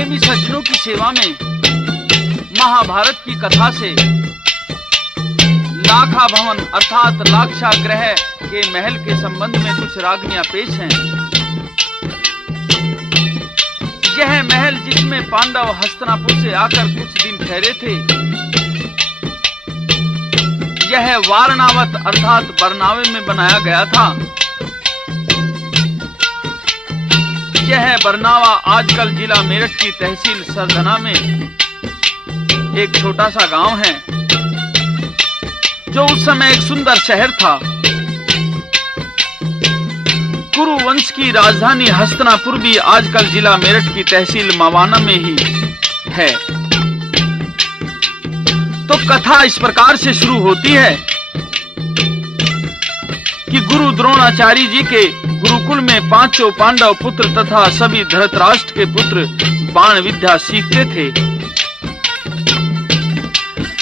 प्रेमी सज्जनों की सेवा में महाभारत की कथा से लाखा भवन अर्थात लाक्षागृह के महल के संबंध में कुछ रागनियां पेश हैं। यह महल जिसमें पांडव हस्तिनापुर से आकर कुछ दिन ठहरे थे, यह वारणावत अर्थात बरनावे में बनाया गया था। यह बरनावा आजकल जिला मेरठ की तहसील सरधना में एक छोटा सा गांव है, जो उस समय एक सुंदर शहर था। कुरु वंश की राजधानी हस्तिनापुर भी आजकल जिला मेरठ की तहसील मवाना में ही है। तो कथा इस प्रकार से शुरू होती है कि गुरु द्रोणाचार्य जी के गुरुकुल में पांचों पांडव पुत्र तथा सभी धृतराष्ट्र के पुत्र बाण विद्या सीखते थे।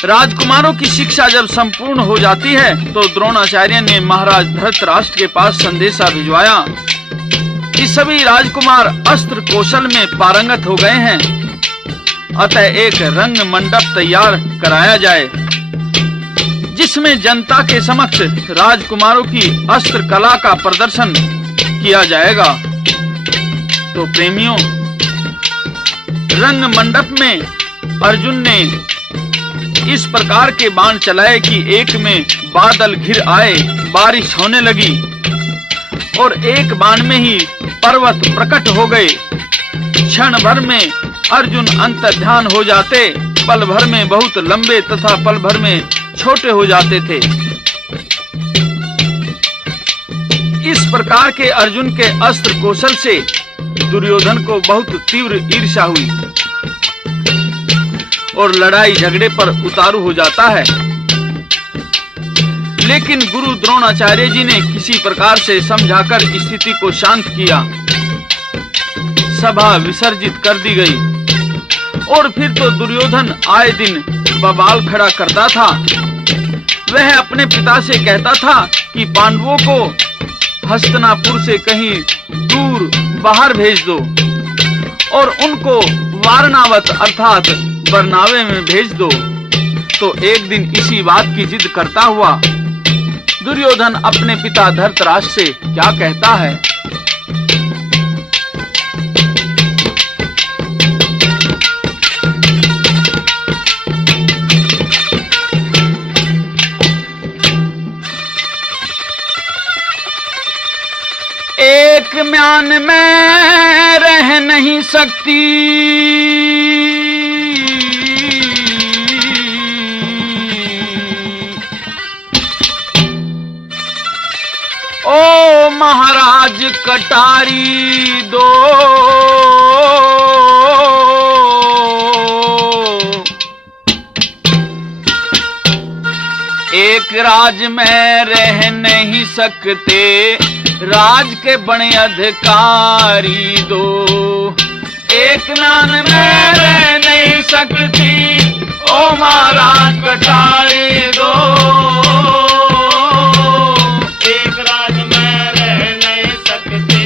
राजकुमारों की शिक्षा जब संपूर्ण हो जाती है तो द्रोणाचार्य ने महाराज धृतराष्ट्र के पास संदेशा भिजवाया कि सभी राजकुमार अस्त्र कौशल में पारंगत हो गए हैं, अतः एक रंग मंडप तैयार कराया जाए जिसमें जनता के समक्ष राजकुमारों की अस्त्र कला का प्रदर्शन किया जाएगा। तो प्रेमियों, रंग मंडप में अर्जुन ने इस प्रकार के बाण चलाए कि एक में बादल घिर आए, बारिश होने लगी और एक बाण में ही पर्वत प्रकट हो गए। क्षण भर में अर्जुन अंतर्ध्यान हो जाते, पल भर में बहुत लंबे तथा पल भर में छोटे हो जाते थे। इस प्रकार के अर्जुन के अस्त्र कौशल से दुर्योधन को बहुत तीव्र ईर्ष्या हुई और लड़ाई झगड़े पर उतारू हो जाता है। लेकिन गुरु द्रोणाचार्य जी ने किसी प्रकार से समझाकर स्थिति को शांत किया। सभा विसर्जित कर दी गई और फिर तो दुर्योधन आए दिन बवाल खड़ा करता था। वह अपने पिता से कहता था कि पांडवों को हस्तिनापुर से कहीं दूर बाहर भेज दो और उनको वारणावत अर्थात बरनावे में भेज दो। तो एक दिन इसी बात की जिद करता हुआ दुर्योधन अपने पिता धृतराष्ट्र से क्या कहता है। एक म्यान में रह नहीं सकती, ओ महाराज कटारी दो। एक राज में रह नहीं सकते, राज के बड़े अधिकारी दो। एक म्यान में रह नहीं सकती, ओ महाराज कटारी दो। एक राज में रह नहीं सकते,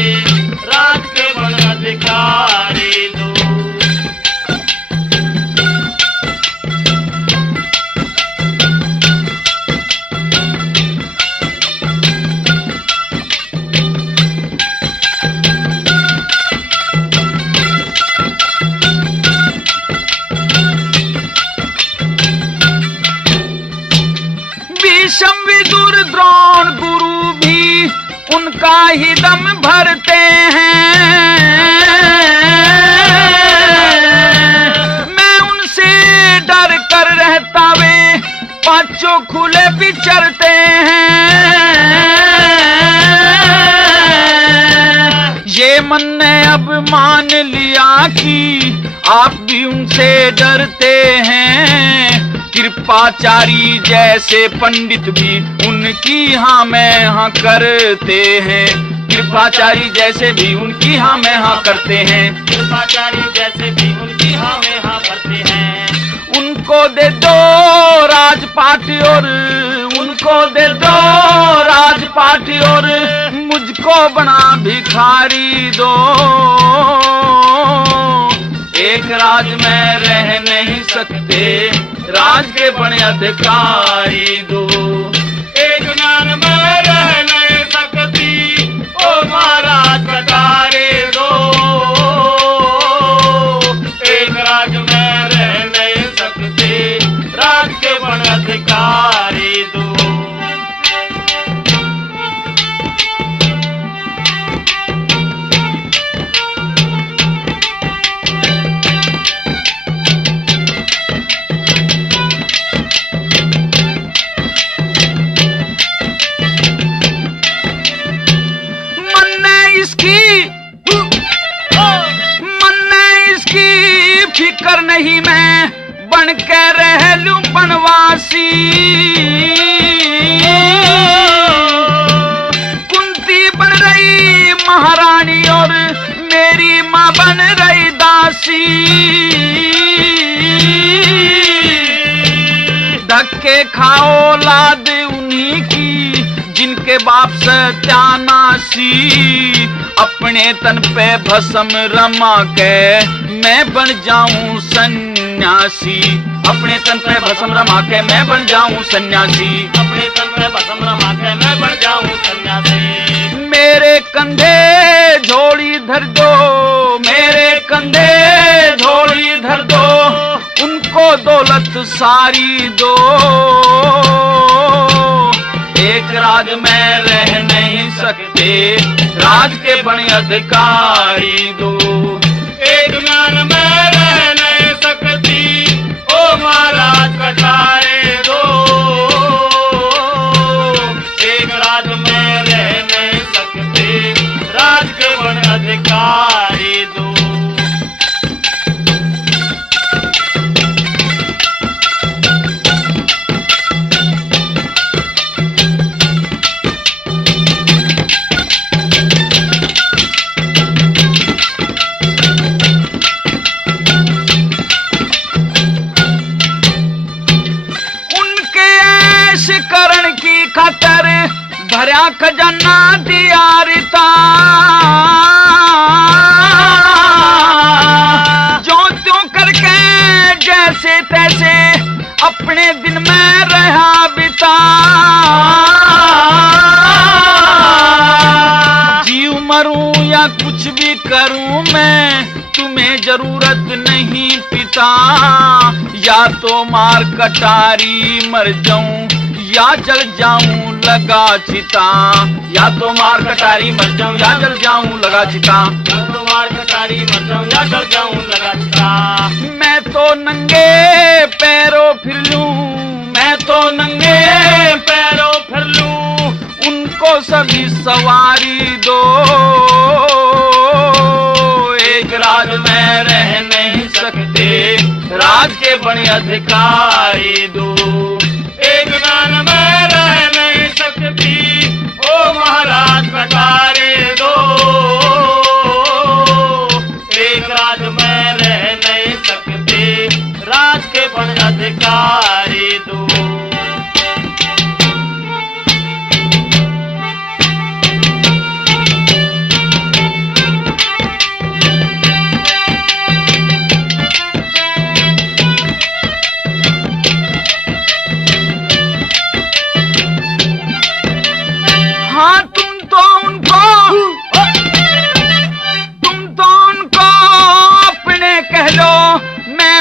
राज के बड़े अधिकारी दो। भीष्म विदुर द्रोण गुरु भी उनका ही दम भरते हैं। मैं उनसे डर कर रहता वे पांचों खुले विचरते हैं। ये मन ने अब मान लिया कि आप भी उनसे डरते हैं। कृपाचारी जैसे पंडित भी उनकी हाँ में हाँ करते हैं। कृपाचारी जैसे भी उनकी हाँ में हाँ करते हैं। कृपाचारी जैसे भी उनकी हाँ में हाँ करते हैं। उनको दे दो राजपाट और उनको दे दो राजपाट और मुझको बना भिखारी दो। एक एक राज में रह नहीं सकते, राज के बने अधिकारी दो। एक ज्ञान में रह नहीं सकती, ओ महाराज कटारे दो। एक राज में रह नहीं सकते, राज के बन अधिकारी दो। फिकर नहीं मैं बन के रह लूं बनवासी, कुंती बन रही महारानी और मेरी माँ बन रही दासी। धक्के खाओ लाद उन्हीं की जिनके बाप सत्यानाशी, अपने तन पे भस्म रमा के मैं बन जाऊं सन्यासी। अपने तन पे भस्म रमा के मैं बन जाऊं सन्यासी। अपने तन पे भस्म रमा के मैं बन जाऊं सन्यासी। मेरे कंधे झोली धर दो, मेरे कंधे झोली धर दो, उनको दौलत सारी दो। एक राज में रह नहीं सकते, राज के बने अधिकारी दो। एक ज्ञान में रह नहीं सकती, ओ महाराज कटारे दो। एक राज में रह नहीं सकते, राज के बन अधिकारी दो। खातर भरा खजाना दिया रिता, जो त्यों करके जैसे तैसे अपने दिन में रहा बिता। जीव मरूं या कुछ भी करूं मैं, तुम्हें जरूरत नहीं पिता। या तो मार कटारी मर जाऊं या जल जाऊं लगा चिता। या तो मार कटारी मर जाऊं या जल जाऊं लगा चिता। या तो मार कटारी मर जाऊं या जल जाऊं लगा चिता। मैं तो नंगे पैरों फिर लूं, मैं तो नंगे पैरों फिर लूं, उनको सभी सवारी दो। एक राज में रह नहीं सकते, राज के बने अधिकारी दो। एक ज्ञान में रह नहीं सकती, ओ महाराज कटारे दो। एक राज में रह नहीं सकते, राज के बन अधिकारी दो।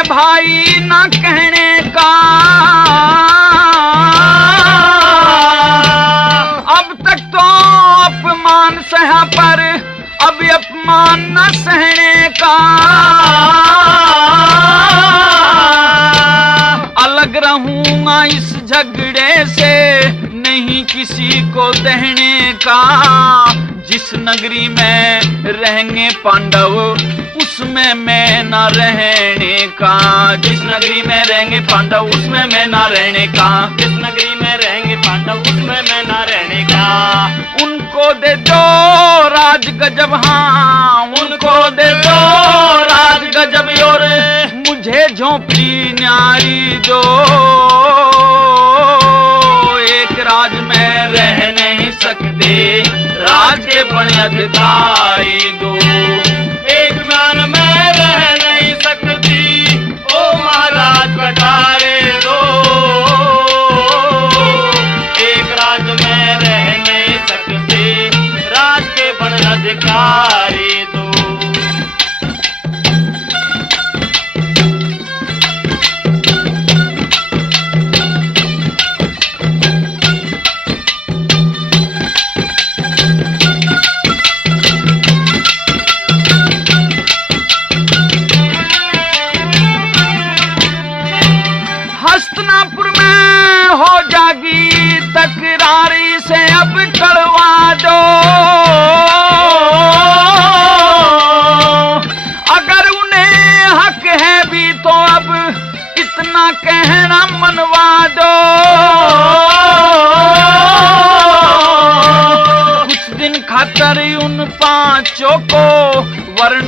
भाई ना कहने का, अब तक तो अपमान सहा पर अब अपमान न सहने का। अलग रहूंगा इस झगड़े से, नहीं किसी को दहने का। जिस नगरी में रहेंगे पांडव उसमें मैं न रहने का। जिस नगरी में रहेंगे पांडव उसमें मैं न रहने का। जिस नगरी में रहेंगे पांडव उसमें मैं न रहने का। उनको दे दो राज गजब, हाँ उनको दे दो राज गजब, और मुझे झोंपड़ी न्यारी दो। एक राज में रह नहीं सकते, राज के बड़े अधिकारी दो। एक ज्ञान में रह नहीं सकते,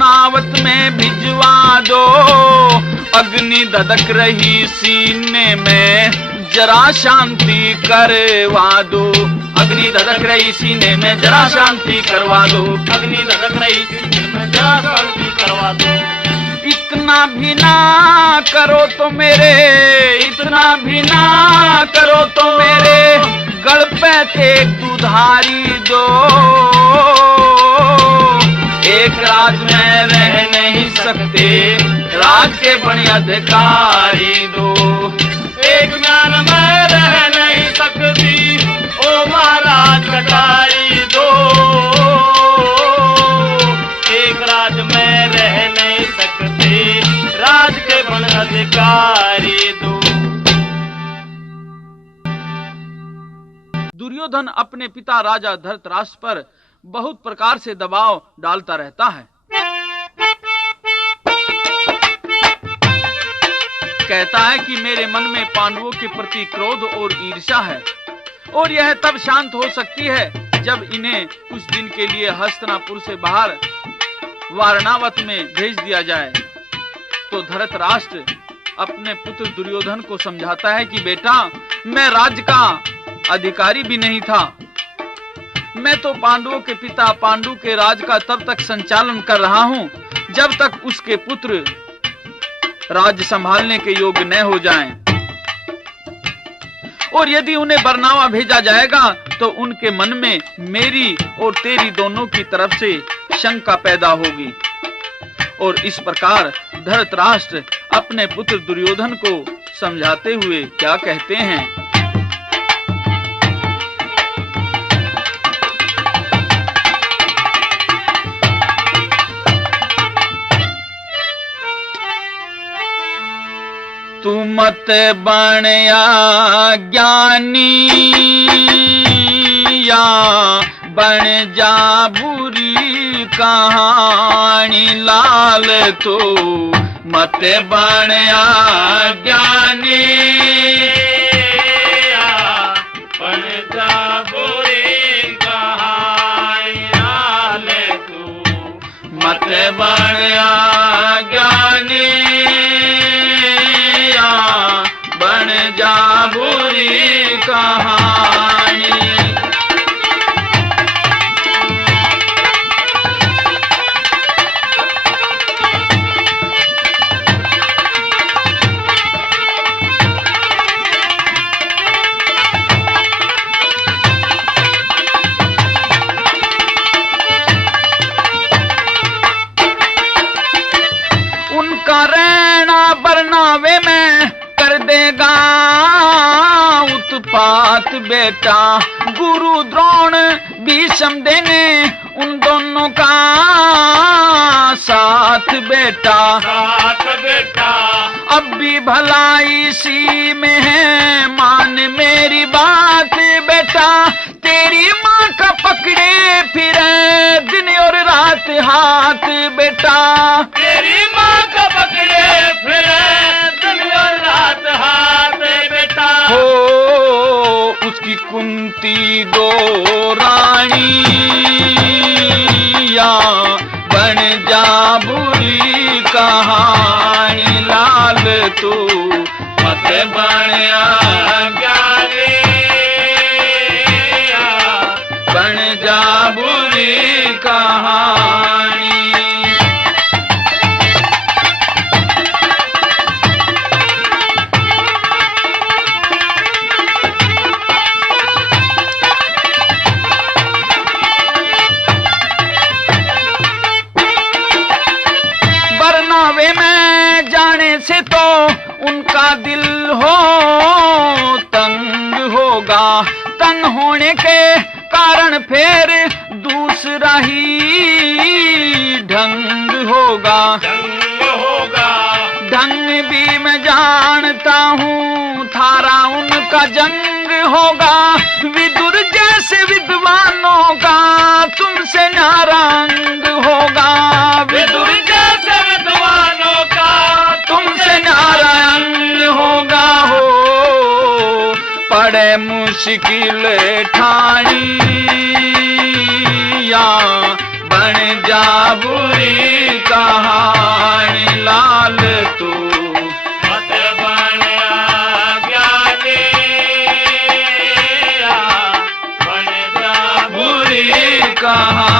वरनावत में भिजवा दो, अग्नि धधक रही सीने में जरा शांति करवा दो, अग्नि धधक रही सीने में जरा शांति करवा दो, अग्नि धधक रही सीने में जरा शांति करवा दो। इतना भी ना करो तो मेरे, इतना भी ना करो तो मेरे गल पे एक दुधारी दो, एक राज में रह नहीं सकते, राज के बड़े अधिकारी दो, एक ज्ञान में रह नहीं सकती, ओ महाराज कटारी दो, एक राज में रह नहीं सकते, राज के बन अधिकारी दो। दुर्योधन अपने पिता राजा धृतराष्ट्र पर बहुत प्रकार से दबाव डालता रहता है। कहता है कि मेरे मन में पांडवों के प्रति क्रोध और ईर्ष्या है, और यह तब शांत हो सकती है जब इन्हें कुछ दिन के लिए हस्तिनापुर से बाहर वारणावत में भेज दिया जाए। तो धृतराष्ट्र अपने पुत्र दुर्योधन को समझाता है कि बेटा, मैं राज्य का अधिकारी भी नहीं था, मैं तो पांडवों के पिता पांडु के राज का तब तक संचालन कर रहा हूं जब तक उसके पुत्र राज्य संभालने के योग्य न हो जाएं। और यदि उन्हें बरनावा भेजा जाएगा तो उनके मन में मेरी और तेरी दोनों की तरफ से शंका पैदा होगी। और इस प्रकार धृतराष्ट्र अपने पुत्र दुर्योधन को समझाते हुए क्या कहते हैं, तू मत बन ज्ञानी या बन जा बुरी कहानी लाल, तो मत बन ज्ञानी बन जा बुरी कहानी लाल, तू मत बन ज्ञानी बन जा बुरी कहानी। उनका रहना बरनावे में कर देगा उत्पात बेटा, गुरु द्रोण भीष्म देने उन दोनों का साथ बेटा, साथ बेटा। अब भी भलाई सी में है, मान मेरी बात बेटा, तेरी माँ का पकड़े फिरे दिन और रात हाथ बेटा, तेरी माँ का पकड़े फिरे दिन और रात हाथ बेटा। हो उसकी कुंती दो रानी या बन जा बुरी कहानी लाल, तू मत बन ज्ञानी बन जा बुरी कहानी। बरनावे में जाने से तो उनका दिल हो तंग होगा, तंग होने के कारण फिर दूसरा ही ढंग होगा, जंग होगा। ढंग भी मैं जानता हूँ, थारा उनका जंग होगा, विदुर जैसे विद्वानों का तुमसे नारंग होगा, विदुर जैसे विद्वानों का तुमसे नारंग होगा। हो पड़े मुश्किल ठानी या बन जा बुरी कहानी लाल तू मत बन अज्ञानी, बन जा बुरी कहानी।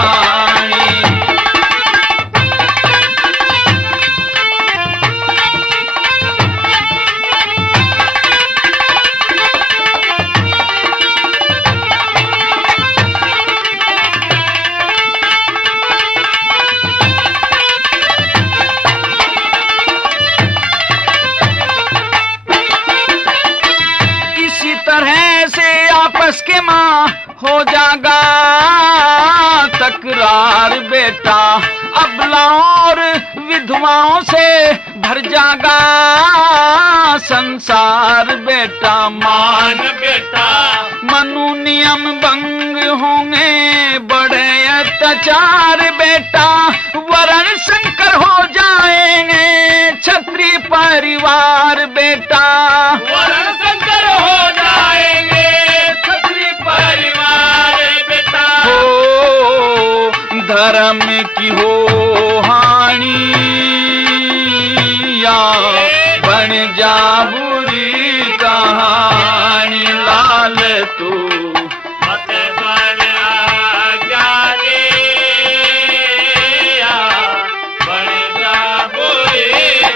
आपस के माँ हो जागा तकरार बेटा, अबला और विधवाओं से भर जागा संसार बेटा। मान बेटा मनु नियम भंग होंगे बड़े अत्याचार बेटा, वरण संकर हो जाएंगे क्षत्रिय परिवार बेटा, वरण संकर हो जाएंगे क्षत्रिय परिवार बेटा। हो धर्म की हो हानि या बन जा बुरी कहानी लाल तू मत बन अज्ञानी, बन जा बुरी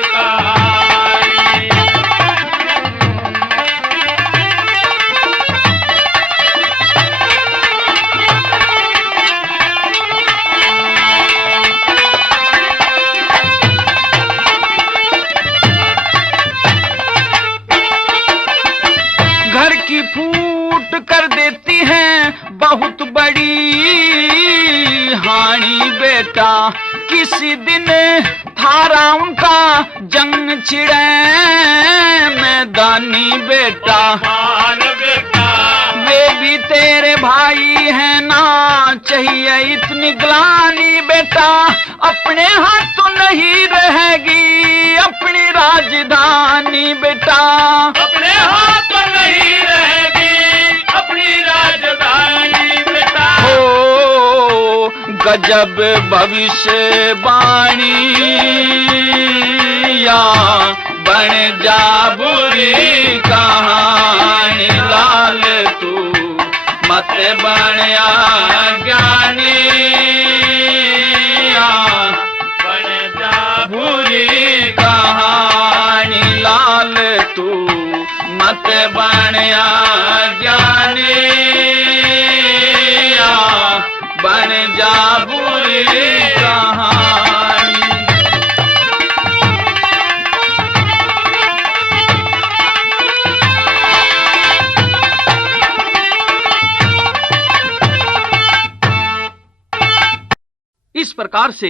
कहानी। घर की फूट कर देती हैं बहुत बड़ी हानि बेटा, किसी दिन थारा उनका जंग छिड़े मैदानी बेटा। मान बेटा वे भी तेरे भाई हैं ना चाहिए इतनी ग्लानी बेटा, अपने हाथ तो नहीं रहेगी अपनी राजधानी बेटा, अपने हाथ तो नहीं रहेगी अपनी राजधानी बेटा। हो गजब भविष्य वाणी या बन जा बुरी कहानी लाल तू मत बन अज्ञानी, बन जा बुरी कहानी लाल तू मत बन अज्ञानी, बन जा बुरी कहानी। इस प्रकार से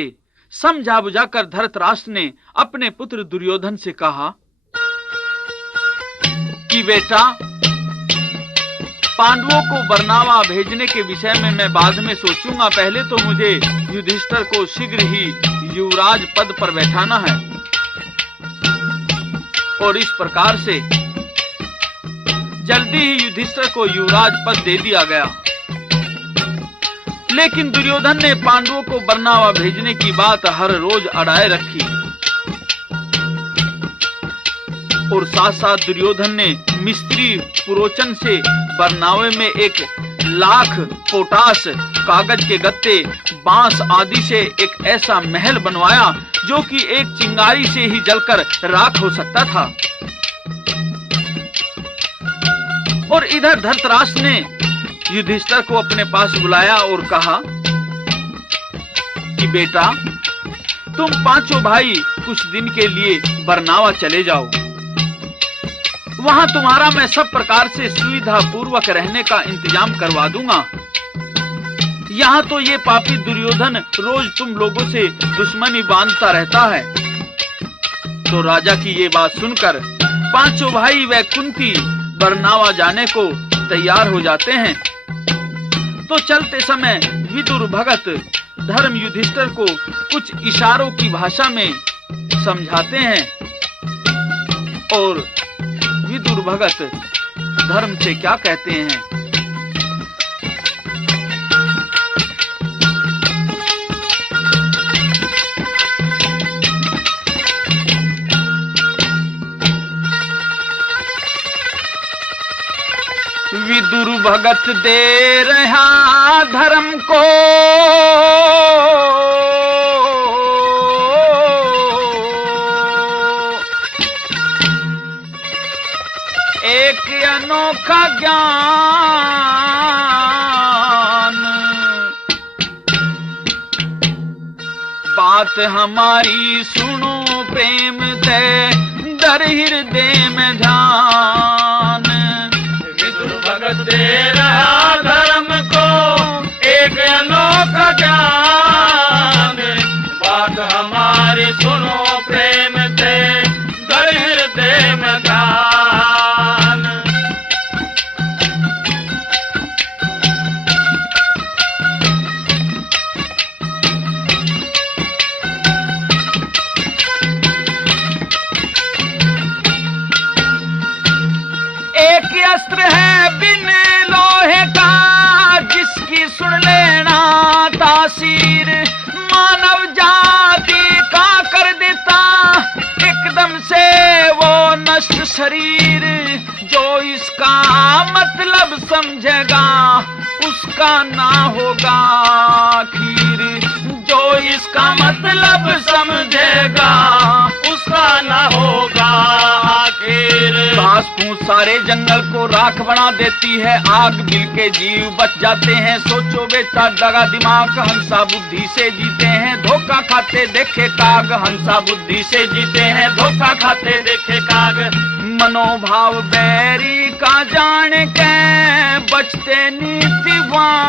समझा बुझाकर धृतराष्ट्र ने अपने पुत्र दुर्योधन से कहा कि बेटा, पांडवों को बरनावा भेजने के विषय में मैं बाद में सोचूंगा, पहले तो मुझे युधिष्ठिर को शीघ्र ही युवराज पद पर बैठाना है। और इस प्रकार से जल्दी ही युधिष्ठिर को युवराज पद दे दिया गया। लेकिन दुर्योधन ने पांडवों को बरनावा भेजने की बात हर रोज अड़ाए रखी और साथ साथ दुर्योधन ने मिस्त्री पुरोचन से बरनावे में 1,00,000 पोटास कागज के गत्ते, बांस आदि से एक ऐसा महल बनवाया जो कि एक चिंगारी से ही जलकर राख हो सकता था। और इधर धृतराष्ट्र ने युधिष्ठिर को अपने पास बुलाया और कहा कि बेटा, तुम पांचों भाई कुछ दिन के लिए बरनावा चले जाओ, वहां तुम्हारा मैं सब प्रकार से सुविधा पूर्वक रहने का इंतजाम करवा दूंगा। यहाँ तो ये पापी दुर्योधन रोज तुम लोगों से दुश्मनी बांधता रहता है। तो राजा की ये बात सुनकर पांचों भाई व कुंती बरनावा जाने को तैयार हो जाते हैं। तो चलते समय विदुर भगत धर्म युधिष्ठिर को कुछ इशारों की भाषा में समझाते हैं और विदुर भगत धर्म से क्या कहते हैं। विदुर भगत दे रहा धर्म को एक अनोखा ज्ञान। बात हमारी सुनो प्रेम दे दर हृदय में ध्यान। विदुर भगत दे रहा धर्म को एक अनोखा ज्ञान। बात हमारी सुनो प्रेम से दर हृदय में ध्यान। एक अस्त्र है बिन लोहे का जिसकी सुन लेना तासीर मानव जाति का कर देता एकदम से वो नष्ट शरीर। जो इसका मतलब समझेगा उसका ना होगा खीर। जो इसका मतलब समझेगा उसका न होगा आखिर। घास फूस सारे जंगल को राख बना देती है आग बिल के जीव बच जाते हैं। सोचो बेटा दगा दिमाग हंसा बुद्धि से जीते हैं धोखा खाते देखे काग। हंसा बुद्धि से जीते हैं धोखा खाते देखे काग। मनोभाव बैरी का जान के बचते नीतिवान।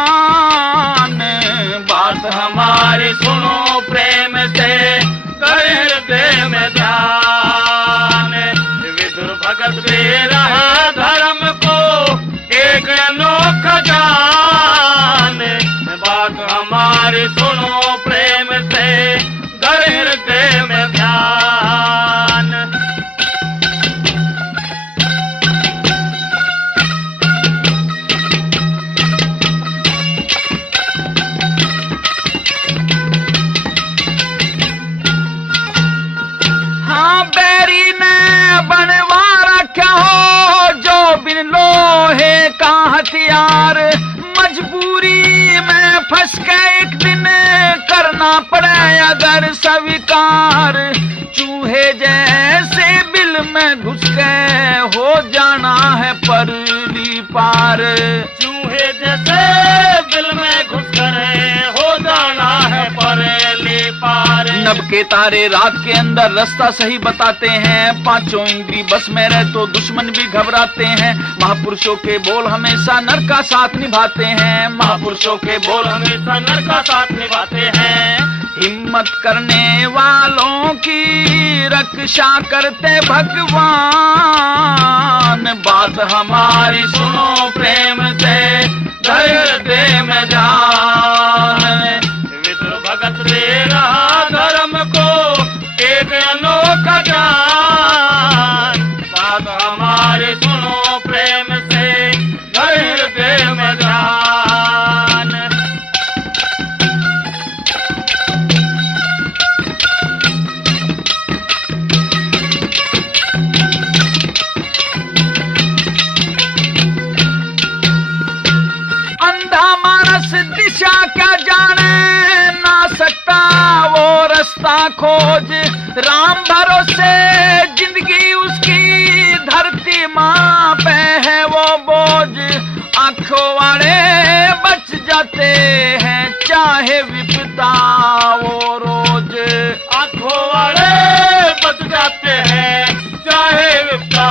बात हमारी सुनो प्रेम से कर हृदय में ध्यान। विदुर भगत दे रहा धर्म को एक अनोखा ज्ञान। बात हमारी सुनो प्रेम से कर हृदय में ध्यान। हाँ बैरी ने बनवा रखा हो जो बिन लोहे का हथियार। मजबूरी में फंस के एक दिन करना पड़े अगर स्वीकार। चूहे जैसे बिल में घुस के हो जाना है परली पार। चूहे जैसे बिल में घुस कर हो जाना है परली पार। नभ के तारे रात के अंदर रास्ता सही बताते हैं। पांचों इंद्री बस में रहे तो दुश्मन भी घबराते हैं। महापुरुषों के बोल हमेशा नर का साथ निभाते हैं। महापुरुषों के बोल हमेशा नर का साथ निभाते हैं। हिम्मत करने वालों की रक्षा करते भगवान। बात हमारी सुनो प्रेम से हृदय में जान। विदुर भगत दे रहा धर्म को एक अनोखा ज्ञान। बात हमारी सुनो प्रेम से हृदय में जान। अंधा मानस दिशा क्या जाने ना सकता वो रास्ता खोज। राम भरोसे जिंदगी उसकी धरती माँ पे है वो बोझ। आंखों वाले बच जाते हैं चाहे विपदा वो रोज। आंखों वाले बच जाते हैं चाहे विपदा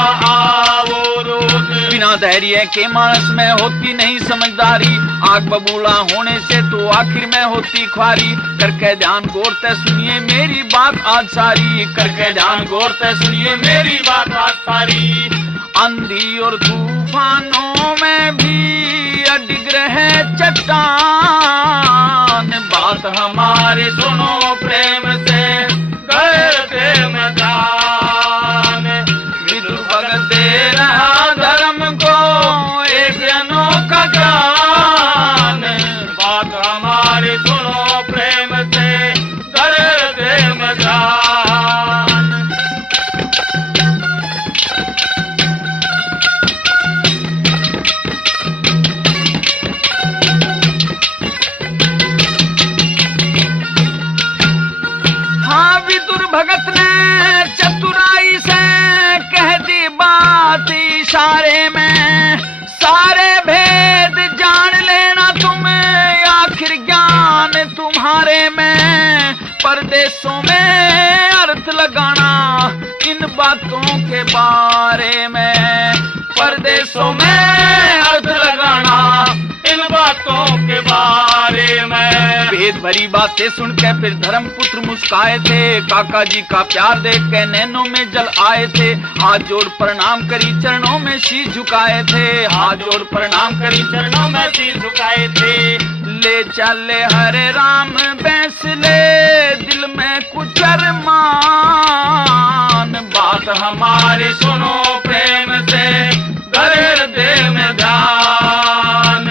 वो रोज। बिना धैर्य के मानस में होती नहीं समझदारी। आग बबूला होने से तो आखिर में होती ख्वारी। करके ध्यान गौरते सुनिए मेरी बात आज सारी। करके ध्यान गौरते सुनिए मेरी बात आज सारी। आंधी और तूफानों में भी अडिग रहे चट्टान। बात हमारी सुनो प्रेम से हृदय में जान। विदुर भगत दे रहा धर्म को एक अनोखा ज्ञान। बात हमारी सुनो प्रेम से हृदय में जान। बातों के बारे में परदेशों में अर्थ लगाना, इन बातों के बारे में। भेद भरी बातें सुनकर फिर धर्मपुत्र मुस्काए थे, काका जी का प्यार देख के नैनों में जल आए थे। हाथ जोड़ प्रणाम करी चरणों में शीश झुकाए थे, हाथ जोड़ प्रणाम करी चरणों में शीश झुकाए थे। ले चले हरे राम बैस ले दिल में कुछ अरमान, बात हमारी सुनो प्रेम से करे हृदय में ध्यान।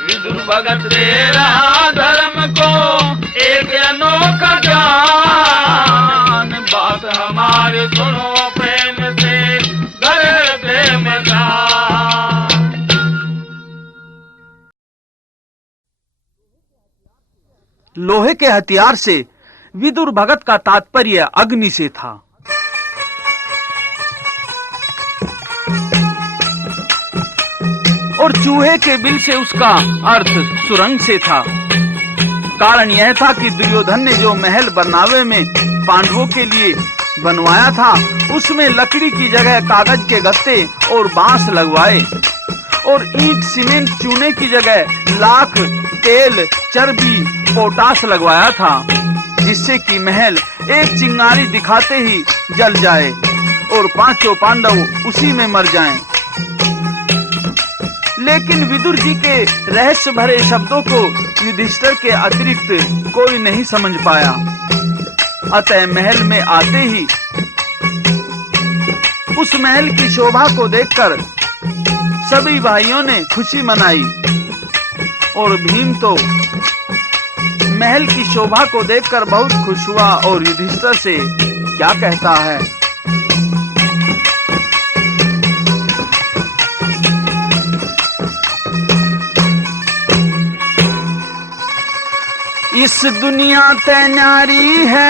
विदुर भगत दे रहा धर्म को एक अनोखा ज्ञान, बात हमारी सुनो प्रेम से करे हृदय में ध्यान। लोहे के हथियार से विदुर भगत का तात्पर्य अग्नि से था। और चूहे के बिल से उसका अर्थ सुरंग से था। कारण यह था कि दुर्योधन ने जो महल बरनावे में पांडवों के लिए बनवाया था, उसमें लकड़ी की जगह कागज के गत्ते और बांस लगवाए और ईंट सीमेंट चूने की जगह लाख तेल चर्बी पोटास लगवाया था, जिससे कि महल एक चिंगारी दिखाते ही जल जाए और पांचों पांडव उसी में मर जाएं। लेकिन विदुर जी के रहस्य भरे शब्दों को युधिष्ठिर के अतिरिक्त कोई नहीं समझ पाया। अतः महल में आते ही उस महल की शोभा को देखकर सभी भाइयों ने खुशी मनाई और भीम तो महल की शोभा को देखकर बहुत खुश हुआ और युधिष्ठिर से क्या कहता है। इस दुनिया ते न्यारी है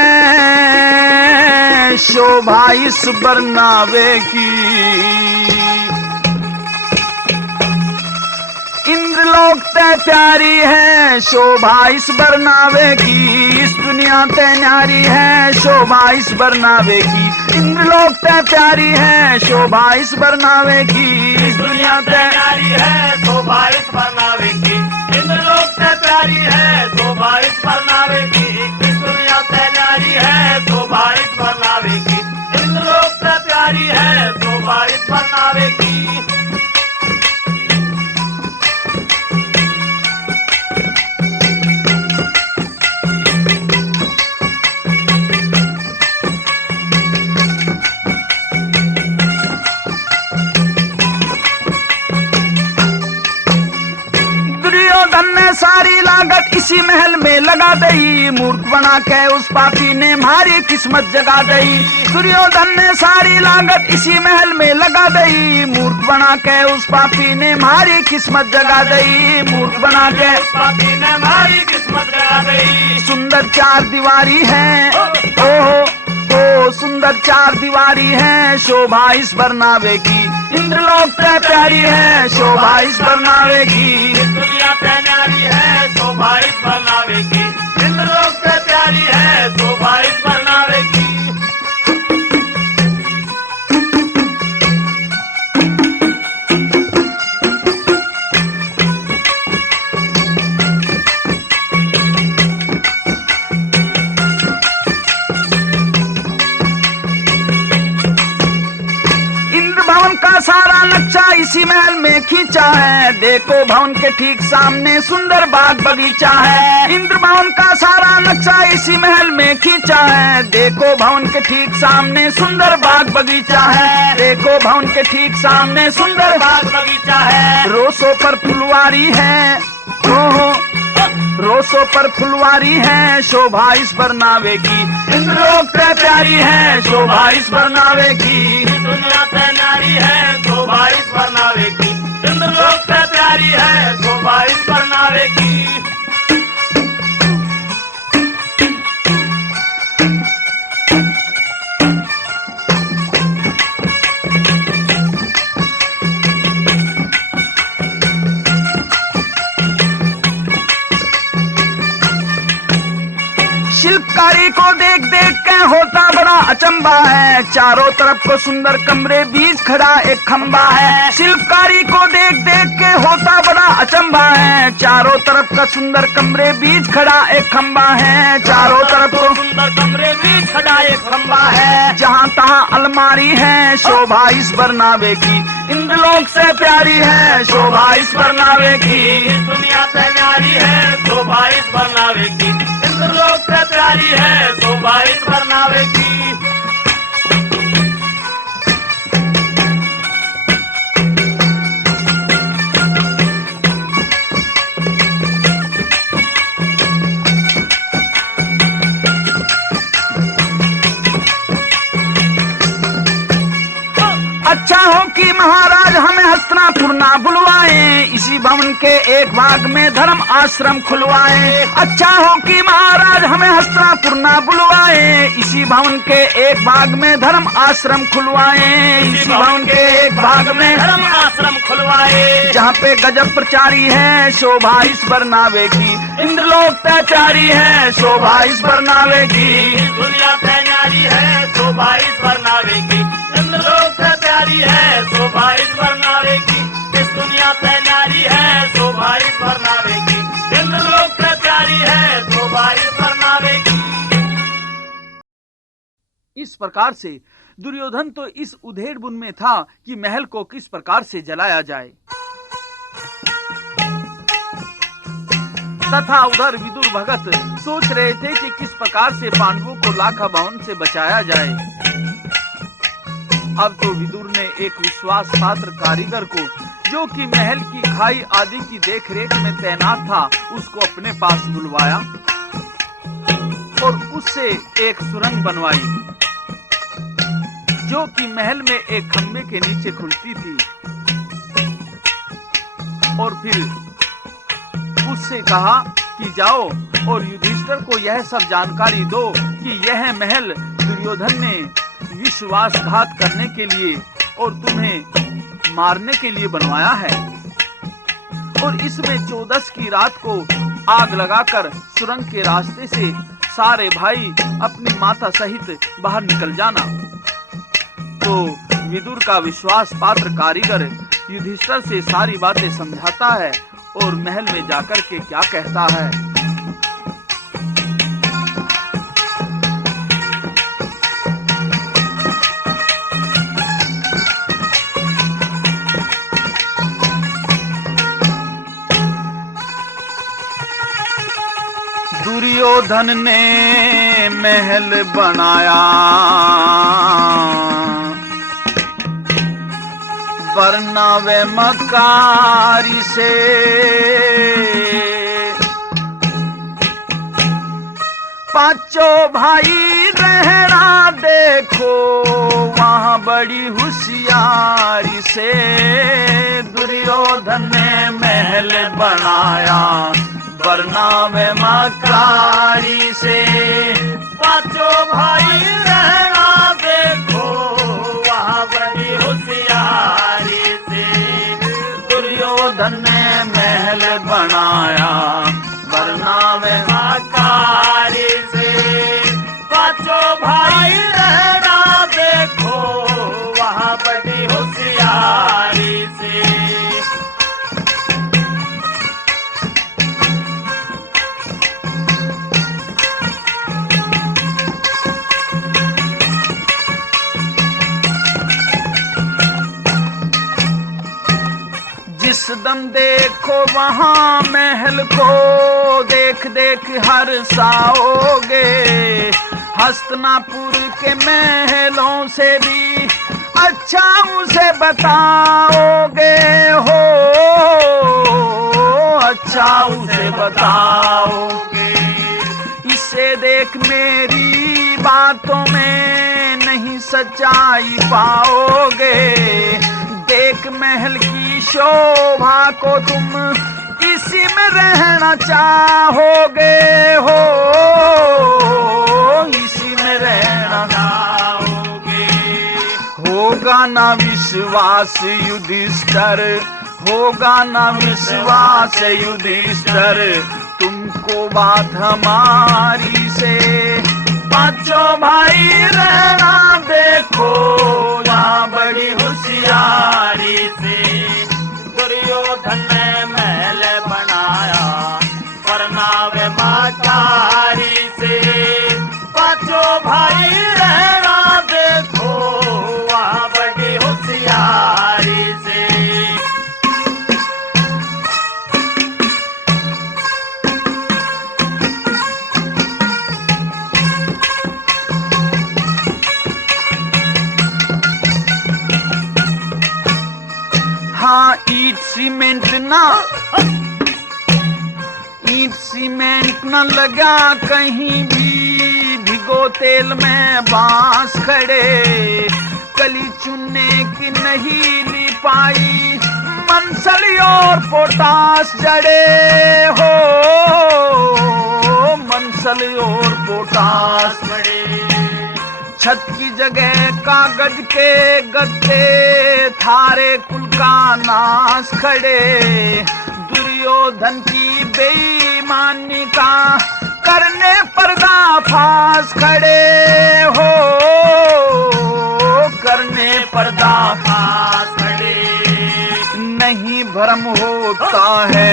शोभा इस बरनावे की, इंद्रलोक ते प्यारी है शोभा इस बरनावे की। इस दुनिया ते न्यारी है शोभा इस बरनावे की, इंद्रलोक ते प्यारी है शोभा इस बरनावे की। इस दुनिया ते प्यारी है शोभा इस बरनावे की, इंद्रलोक से प्यारी है शोभा इस बरनावे की। इस दुनिया से न्यारी है शोभा इस बरनावे की, इंद्रलोक से प्यारी है शोभा इस बरनावे की। सारी लागत इसी महल में लगा दई, मूर्ख बना के उस पापी ने हमारी किस्मत जगा दई। दुर्योधन ने सारी लागत इसी महल में लगा दई, मूर्ख बना के उस पापी ने हमारी किस्मत जगा दई। मूर्ख बना के उस पापी ने हमारी किस्मत जगा दई। सुंदर चार दीवारी है ओ सुंदर चार दीवारी है शोभा इस बरनावे की, इंद्रलोक पे प्यारी है शोभा इस बरनावे की। दुनिया पे न्यारी है शोभा इस बरनावे की, इंद्रलोक पे प्यारी है शोभा इस बरनावे की। सारा नक्शा इसी महल में खींचा है, देखो भवन के ठीक सामने सुंदर बाग बगीचा है। इंद्र भवन का सारा नक्शा इसी महल में खींचा है, देखो भवन के ठीक सामने सुंदर बाग बगीचा है। देखो भवन के ठीक सामने सुंदर बाग बगीचा है। रोसों पर फुलवारी है रोसों पर फुलवारी है शोभा इस बरनावे की, इंद्रलोक पे प्यारी है शोभा इस बरनावे की। दुनिया पे नारी है शोभा इस बरनावे की, इंद्रलोक पे प्यारी है शोभा इस बरनावे की। शिल्पकारी को देख देख के हो होता बड़ा अचंबा है, चारों तरफ को सुंदर कमरे, बीच खड़ा एक खंबा है। शिल्पकारी को देख देख के होता बड़ा अचंबा है, चारों तरफ का सुंदर कमरे, बीच खड़ा एक खंबा है। चारों तरफ को सुंदर कमरे, बीच खड़ा एक खंबा है। जहाँ तहाँ अलमारी है, शोभा इस बरनावे की इंद्रलोक से प्यारी है, शोभा इस बरनावे की। इस दुनिया से न्यारी है, शोभा इस बरनावे की। इंद्रलोक से प्यारी है, शोभा इस बरनावे की। अच्छा हो कि महाराज हमें हस्तिनापुर ना बुलवाए, इसी भवन के एक भाग में धर्म आश्रम खुलवाए। अच्छा हो कि महाराज हमें हस्तिनापुर ना बुलवाए, इसी भवन के एक भाग में धर्म आश्रम खुलवाए। इसी भवन के एक भाग में धर्म आश्रम खुलवाए। जहाँ पे गजब प्रचारी है, शोभा इस बरनावे की इंद्रलोक त्याचारी है, शोभा इस बरनावे की। इस दुनिया से न्यारी है, शोभा इस बरनावे की। इंद्रलोक से प्यारी है, शोभा इस बरनावे की। इस दुनिया से न्यारी है, शोभा इस बरनावे की। इंद्रलोक से प्यारी है, शोभा इस बरनावे की। इस प्रकार से दुर्योधन तो इस उधेड़ बुन में था कि महल को किस प्रकार से जलाया जाए, तथा उधर विदुर भगत सोच रहे थे कि किस प्रकार से पांडवों को लाखा भवन से बचाया जाए। अब तो विदुर ने एक विश्वास पात्र कारीगर को, जो कि महल की खाई आदि की देखरेख में तैनात था, उसको अपने पास बुलवाया और उससे एक सुरंग बनवाई, जो कि महल में एक खंबे के नीचे खुलती थी। और फिर उससे कहा कि जाओ और युधिष्ठिर को यह सब जानकारी दो कि यह महल दुर्योधन ने विश्वासघात करने के लिए और तुम्हें मारने के लिए बनवाया है, और इसमें 14 की रात को आग लगाकर सुरंग के रास्ते से सारे भाई अपनी माता सहित बाहर निकल जाना। तो विदुर का विश्वास पात्र कारीगर युधिष्ठिर से सारी बातें समझाता है और महल में जाकर के क्या कहता है। दुर्योधन ने महल बनाया, बरनावे मकारी से। पांचों भाई रहना देखो वहां बड़ी होशियारी से। दुर्योधन ने महल बनाया, बरनावे मकारी से। पांचों भाई रहना देखो वहाँ बड़ी होशियारी से। दुर्योधन ने महल बनाया, बरनावे मकारी से। पांचों भाई रहना देखो वहाँ बड़ी होशियारी से। जिस दम देखो वहाँ महल को, देख देख हर्षाओगे। हस्तिनापुर के महलों से भी अच्छा उसे बताओगे हो, अच्छा उसे बताओगे। इसे देख मेरी बातों में नहीं सच्चाई पाओगे। देख महल की शोभा को तुम इसी में रहना चाहोगे हो, इसी में रहना चाहोगे। होगा ना विश्वास युधिष्ठिर, होगा ना विश्वास युधिष्ठिर, तुमको बात हमारी से। पांचों भाई रहना देखो वहाँ बड़ी होशियारी से। दुर्योधन ने महल बनाया परनावे माकारी से। पांचों भाई रहना देखो वहाँ बड़ी होशियारी से। हाँ, ईट सीमेंट न लगा कहीं भी, भिगो तेल में बांस खड़े, कली चुनने की नहीं ली पाई, मनसली और पोटास जड़े हो, मनसली और पोटास बड़े छत की जगह कागज के गद्दे, थारे कुल का नाश खड़े, दुर्योधन की बेईमानी का करने पर्दाफाश खड़े हो, करने पर्दाफाश खड़े। नहीं भरम होता है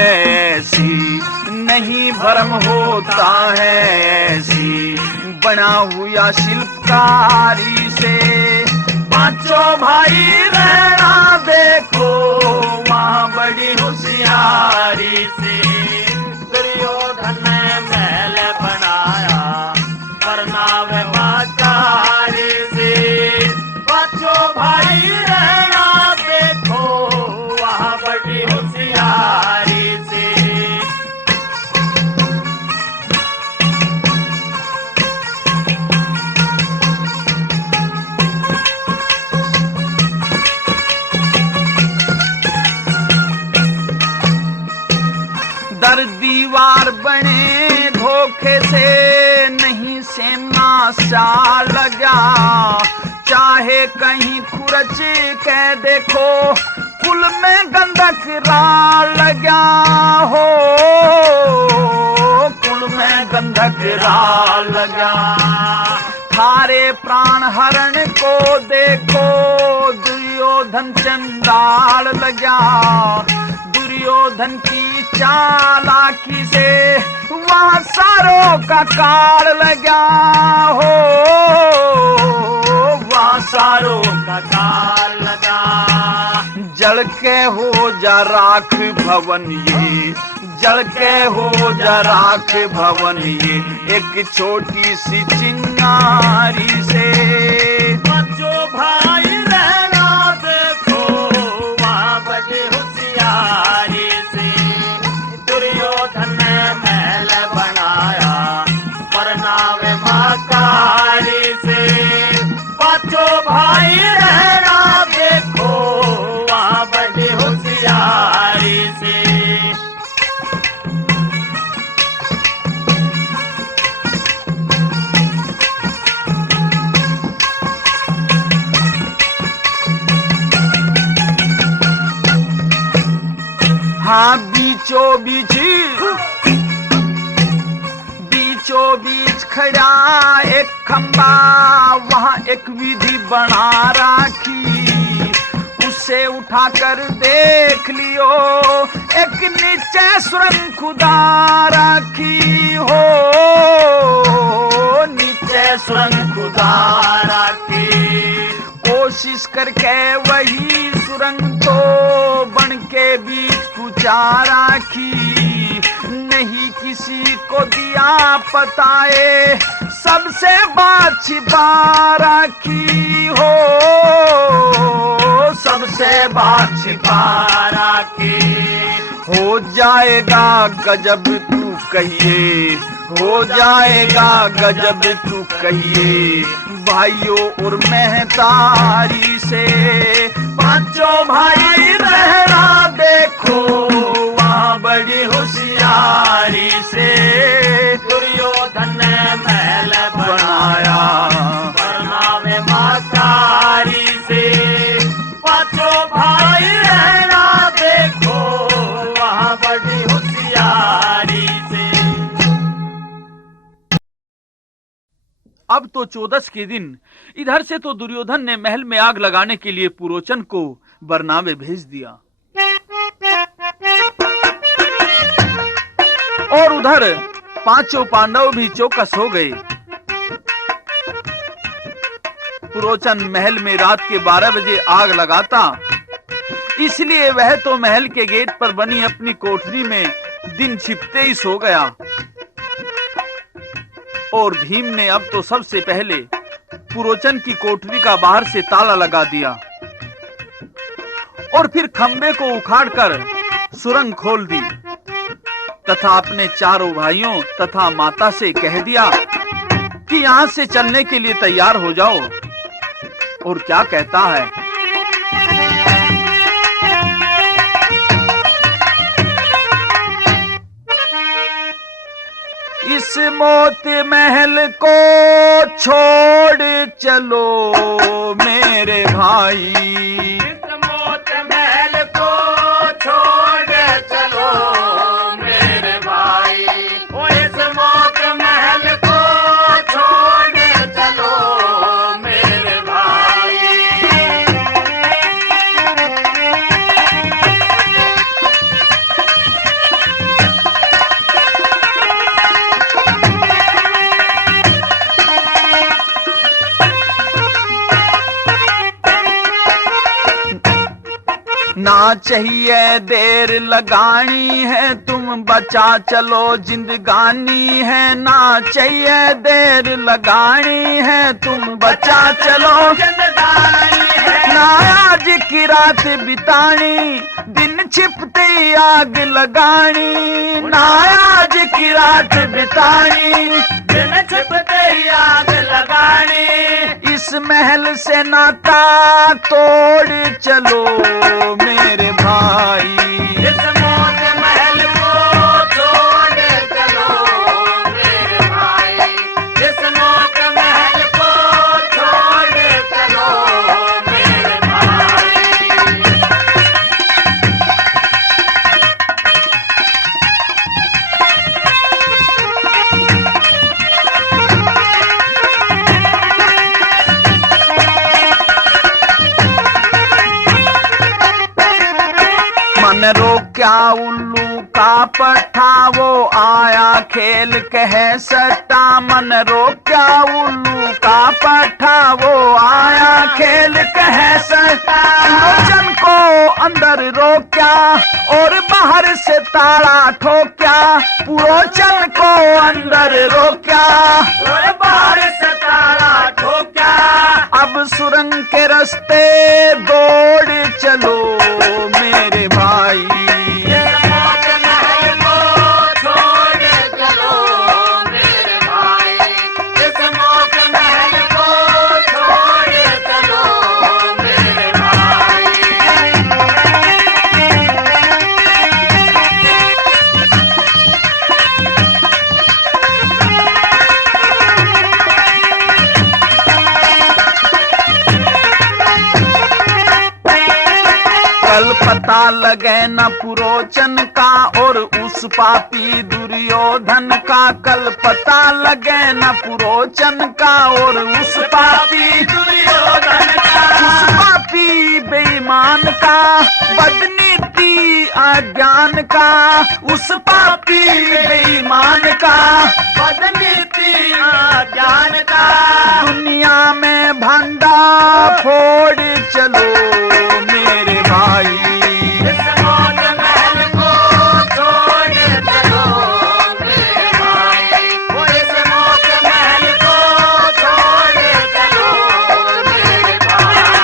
ऐसी, नहीं भरम होता है ऐसी, बना हुआ शिल्पकारी से। पांचों भाई रहना देखो वहाँ बड़ी होशियारी से। दुर्योधन ने महल बनाया परनावे माकारी से। पांचों भाई रहना देखो वहाँ बड़ी होशियारी से। दर दीवार बने धोखे से, नहीं सेमना सा लगा, चाहे कहीं खुरच कह देखो, कुल में गंधक रा लगा हो, कुल में गंधक रा लगा। थारे प्राण हरण को देखो दुर्योधन चंडाल लगा, दुर्योधन की चालाकी से वहाँ सारों का काल लगा हो, वहाँ सारों का काल लगा। जल के हो जा राख भवन ये, जल के हो जा राख भवन ये, एक छोटी सी चिंगारी से। पांचों भाई रहना देखो वहाँ बड़ी होशियारी से। दुर्योधन ने महल बनाया परनावे माकारी से। पांचों भाई रहना देखो वहाँ बड़ी होशियारी से। हाँ, बीचों बीच खड़ा एक खंबा, वहाँ एक विधि बना राखी, उसे उठाकर देख लियो, एक नीचे सुरंग खुदा राखी हो, नीचे सुरंग खुदा राखी। कोशिश करके वही सुरंग तो बन के बीच पूछा राखी, नहीं किसी को दिया पताए, सबसे बात छिपा राखी हो, सबसे बात छिपा राखी। हो जाएगा गजब तू कहिए, हो जाएगा गजब तू कहिए, भाइयों और महतारी से। पांचों भाई रहना देखो वहाँ बड़ी होशियारी से। दुर्योधन ने महल बनाया परनावे माकारी से। पांचों भाई रहना देखो वहाँ बड़ी होशियारी से। अब तो 14 के दिन। इधर से तो दुर्योधन ने महल में आग लगाने के लिए पुरोचन को बरनावे भेज दिया और उधर पांचों पांडव भी चौकस हो गए। पुरोचन महल में रात के 12 बजे आग लगाता, इसलिए वह तो महल के गेट पर बनी अपनी कोठरी में दिन छिपते ही सो गया। और भीम ने अब तो सबसे पहले पुरोचन की कोठरी का बाहर से ताला लगा दिया और फिर खंबे को उखाड़कर सुरंग खोल दी तथा अपने चारों भाइयों तथा माता से कह दिया कि यहां से चलने के लिए तैयार हो जाओ। और क्या कहता है, इस मोत महल को छोड़ चलो मेरे भाई, इस मोत महल को छोड़ चलो मेरे भाई, ओ इस मोत महल को छोड़ चलो मेरे भाई। ना चाहिए देर लगानी है, तुम बचा चलो जिंदगानी है। ना चाहिए देर लगानी है, तुम बचा चलो जिंदगानी है। ना आज की रात बितानी, दिन छिपते ही आग लगानी। ना आज की रात बितानी, दिन छिपते ही आग लगानी। इस महल से नाता तोड़ चलो मेरे भाई, इस मोत महल को छोड़ चलो मेरे भाई, इस मोत महल को छोड़ चलो मेरे भाई। मन रो क्या उल्लू का पठा, वो आया खेल कह सटा। मन रो क्या उल्लू का पठा, वो आया खेल कह सटा। पुरोचन को अंदर रोक्या और बाहर से ताला ठोक्या। पुरोचन को अंदर रोक्या और बाहर से ताला ठोक्या। अब सुरंग के रास्ते दौड़ चलो मेरे भाई, इस मोत महल को छोड़ चलो मेरे भाई, इस मोत महल को छोड़ चलो मेरे भाई। कल पता लगे न पुरोचन का और उस पापी दुर्योधन का। कल पता लगे न पुरोचन का और उस पापी दुर्योधन का। उस पापी बेईमान का, बदनीति अज्ञान का। उस पापी बेईमान का, बदनीति ज्ञान का। दुनिया में भंडा फोड़ चलो मेरे भाई, इस मोत महल को छोड़ चलो मेरे भाई, वो इस मोत महल को छोड़ चलो मेरे भाई।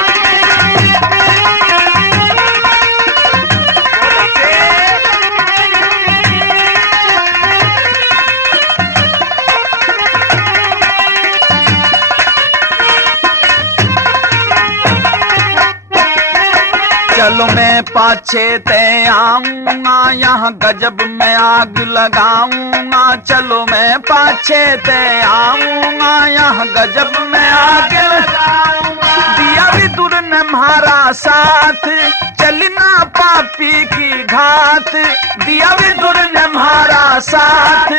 चलो मैं पाछे ते आऊंगा, यहाँ गजब में आग लगाऊंगा। चलो मैं पाछे ते आऊंगा, यहाँ गजब में आग लगाऊंगा। दिया विदुर ने हमारा साथ, चलना पा पापी की घात, दिया विदुर ने मारा साथ।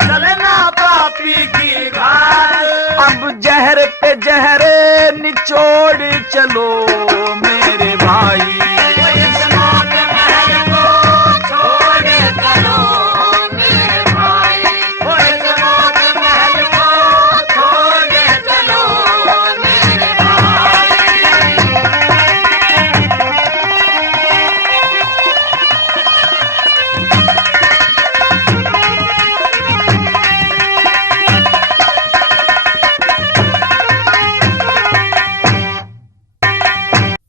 चलना पापी की घात, अब जहर पे जहर निचोड़ चलो मेरे भाई। इस मौत महल को छोड़ चलो मेरे भाई, इस मौत महल को छोड़ चलो मेरे भाई।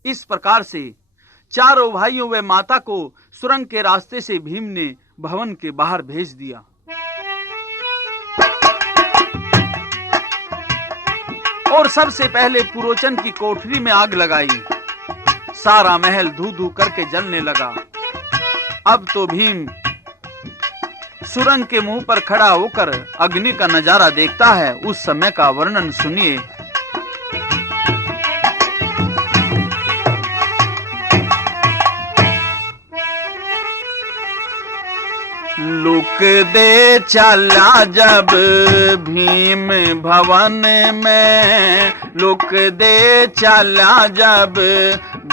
इस प्रकार से चारों भाइयों व माता को सुरंग के रास्ते से भीम ने भवन के बाहर भेज दिया। और सबसे पहले पुरोचन की कोठरी में आग लगाई। सारा महल धू धू करके जलने लगा। अब तो भीम सुरंग के मुंह पर खड़ा होकर अग्नि का नजारा देखता है। उस समय का वर्णन सुनिए। लुक दे चला जब भीम भवन में, लुक दे चला जब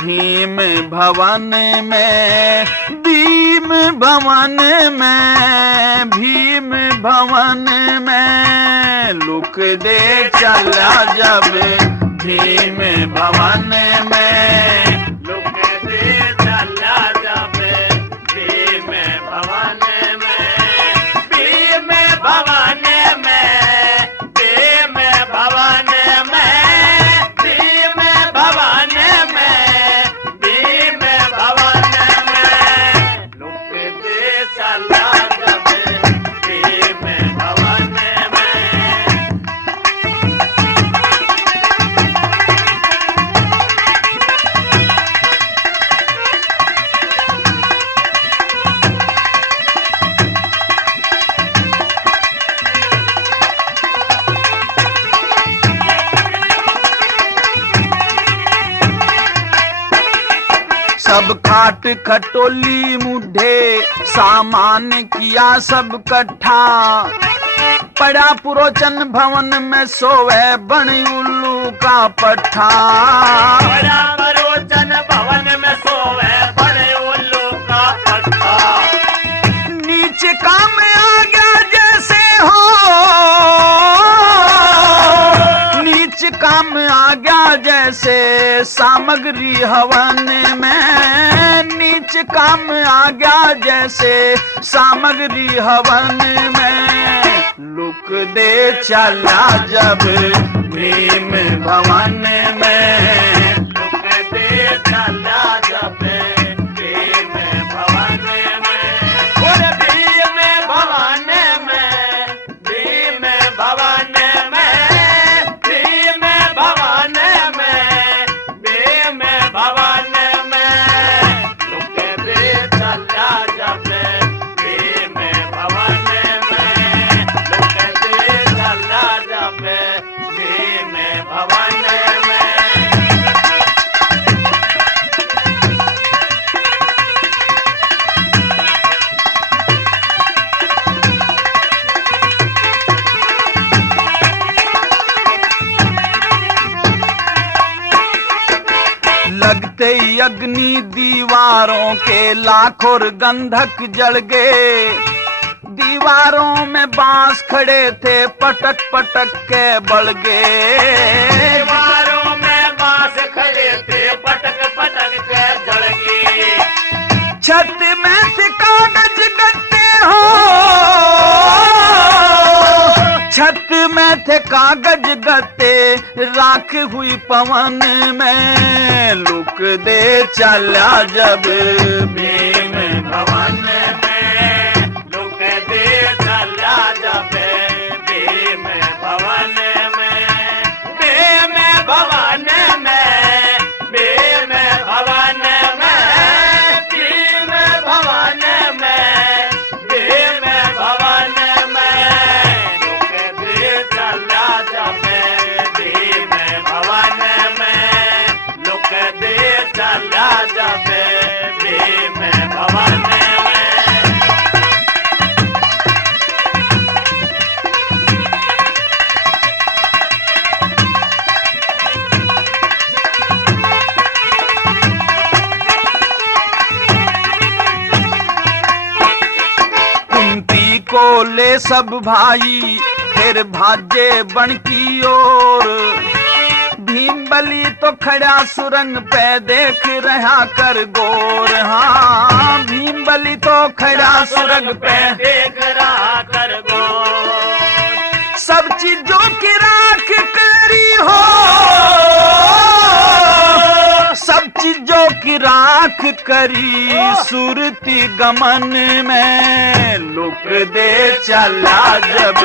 भीम भवन में, भीम भवन में, भीम भवन में, लुक दे चला जब भीम भवन में, लुक दे चला जब भीम भवन में, भीम भवन में, भीम भवन में, भीम भवन में, भीम भवन में, लुक दे चला जब भीम भवन में। सब खाट खटोली मुढ़े सामान किया सब कट्ठा, पड़ा पुरोचन भवन में सोवे बन उल्लू का पट्ठा। बड़ा बरोचन भवन में सोवे बड़े उल्लू का पट्टा, नीचे काम आ गया जैसे हो, नीचे काम आ गया जैसे सामग्री हवन में, नीचे काम आ गया जैसे सामग्री हवन में, लुक दे चला जब भीम भवन में, लुक दे चला जब भीम भवन में, और भीम भवन में, भीम भवन में, भीम भवन में, भीम भवन में, लुक दे चला जब भीम भवन में, लुक दे चला जब भीम भवन में। लगते ही अग्नि दीवारों के लाखों गंधक जल गए, दीवारों में बांस खड़े थे पटक पटक के बढ़ गए, दीवारों में बांस खड़े थे पटक पटक के जल गए, छत में थे कागज गत्ते हो, छत में थे कागज गत्ते राख हुई पवन में, लुक दे चला जब भीम भवन में, लुक दे चला जब भीम भवन में, भीम भवन में, भीम भवन में, भीम भवन में, भीम भवन में, लुक दे चला जब भीम भवन में, लुक दे चला जब भीम भवन में। कुंती को ले सब भाई फिर भाजे बन की ओर। भीम बली तो खड़ा सुरंग पे देख रहा कर गौर। हाँ, भीम बली तो खड़ा सुरंग पे देख रहा कर गो। सब चीजों की राख करी हो, सब चीजों की राख करी सुरती गमन में। लुक दे चला जब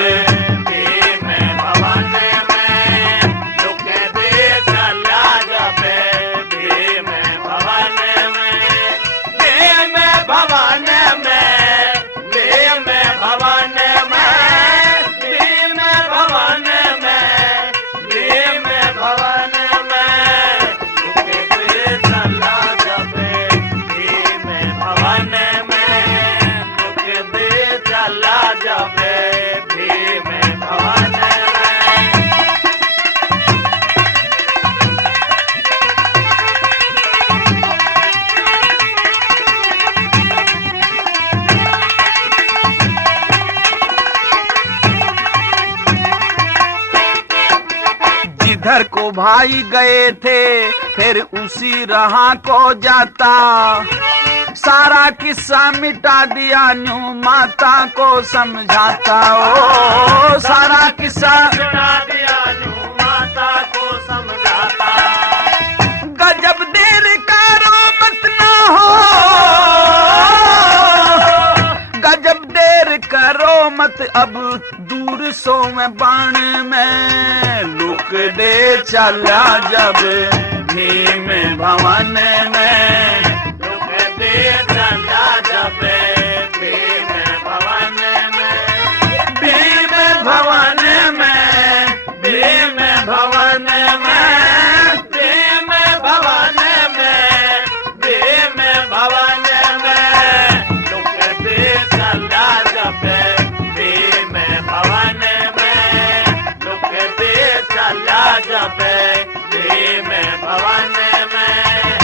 भीम भवन में, लुक दे चला जब भीम भवन में। भीम भवन में, भीम भवन में, भीम भवन में, भीम भवन में। लुक दे चला जब भीम भवन में, लुक दे चला जब भीम भवन में। जिधर को भाई गए थे फिर उसी राह को जाता। सारा किस्सा मिटा दिया न्यू माता को समझाता। ओ सारा किस्सा सुना दिया नू माता को समझाता। गजब देर करो मत ना हो, गजब देर करो मत अब दूर सो में बाण में। लुक दे चला जब भीम भवन में। लुक दे चला जब भीम भवन में। भीम भवन में, भीम भवन में, भीम भवन में, भीम भवन में। लुक दे चला जब भीम भवन में। लुक दे चला जब भीम भवन में।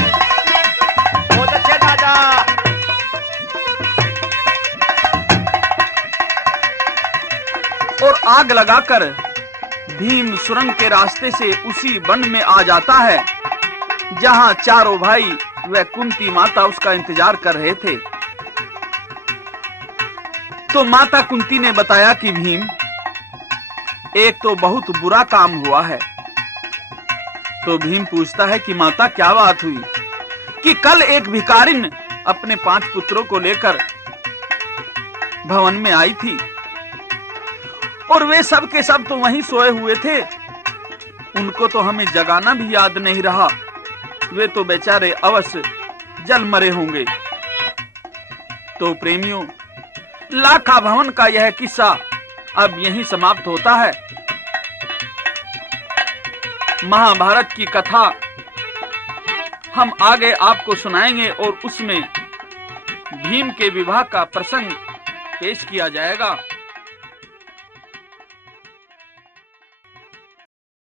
बहुत अच्छे दादा। और आग लगाकर भीम सुरंग के रास्ते से उसी वन में आ जाता है जहां चारों भाई व कुंती माता उसका इंतजार कर रहे थे। तो माता कुंती ने बताया कि भीम, एक तो बहुत बुरा काम हुआ है। तो भीम पूछता है कि माता क्या बात हुई? कि कल एक भिखारिन अपने 5 पुत्रों को लेकर भवन में आई थी और वे सब के सब तो वहीं सोए हुए थे। उनको तो हमें जगाना भी याद नहीं रहा। वे तो बेचारे अवश्य जल मरे होंगे। तो प्रेमियों, लाखा भवन का यह किस्सा अब यहीं समाप्त होता है। महाभारत की कथा हम आगे आपको सुनाएंगे और उसमें भीम के विवाह का प्रसंग पेश किया जाएगा।